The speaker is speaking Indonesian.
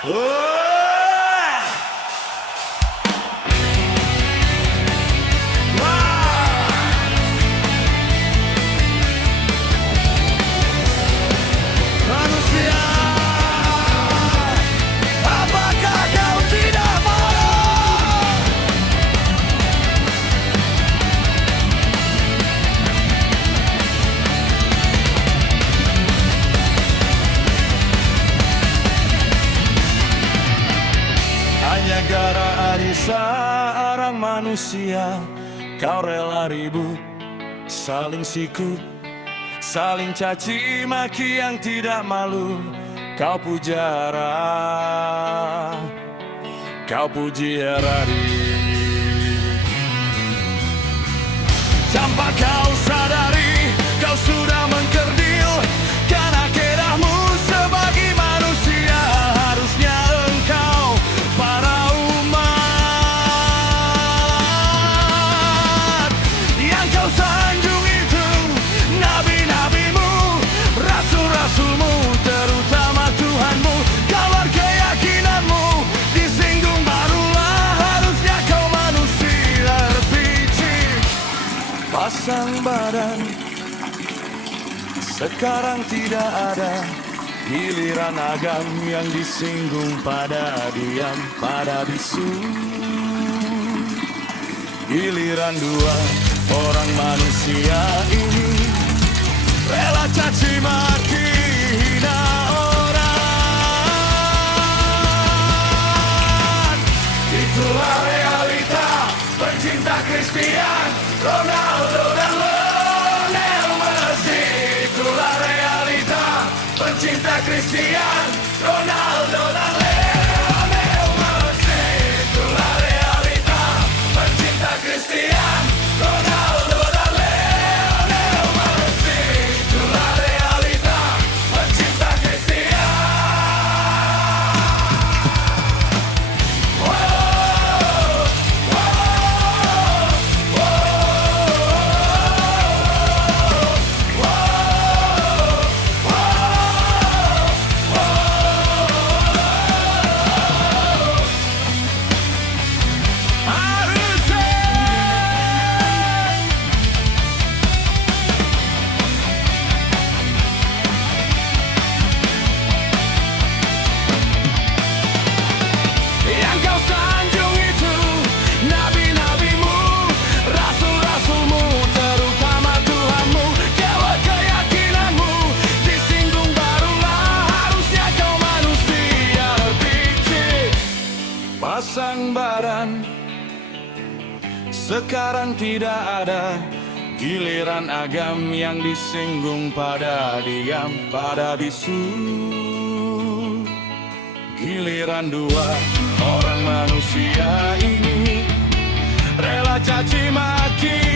Manusia, apakah kau tidak malu? Hanya gara di seorang manusia, kau rela ribut, saling sikut, saling caci maki yang tidak malu. Kau pujara, kau puji Harari. Tanpa kau sadari, kau sudah mengkerdil. Karena kedahmu sebagai manusia, harusnya engkau para umat yang kau sanjung itu, nabi-nabimu, rasul-rasulmu, terutama Tuhanmu. Kalau keyakinanmu disinggung, barulah harusnya kau manusia terpicik. Pasang badan, sekarang tidak ada. Giliran agam yang disinggung, pada diam, pada bisu. Giliran dua orang manusia ini rela caci maki, hina orang. Itulah realita pencinta Christian Ronaldo dan Lionel Messi. Itulah realita pencinta Christian Ronaldo dan Lionel Messi. Itulah realita pencinta Christian Ronaldo dan Lionel Messi. Itulah realita pencinta Christian. Yang kau sanjung itu, nabi-nabimu, rasul-rasulmu, terutama Tuhanmu. Kalau keyakinanmu disinggung, barulah harusnya kau manusia terpicik. Pasang badan, sekarang tidak ada. Giliran agam yang disinggung, pada diam, pada bisu. Giliran dua orang manusia ini rela caci maki,